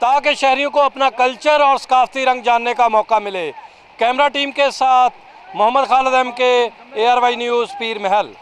ताकि शहरियों को अपना कल्चर और सकाफती रंग जानने का मौका मिले। कैमरा टीम के साथ मोहम्मद खालिद के ARY न्यूज़ पीर महल।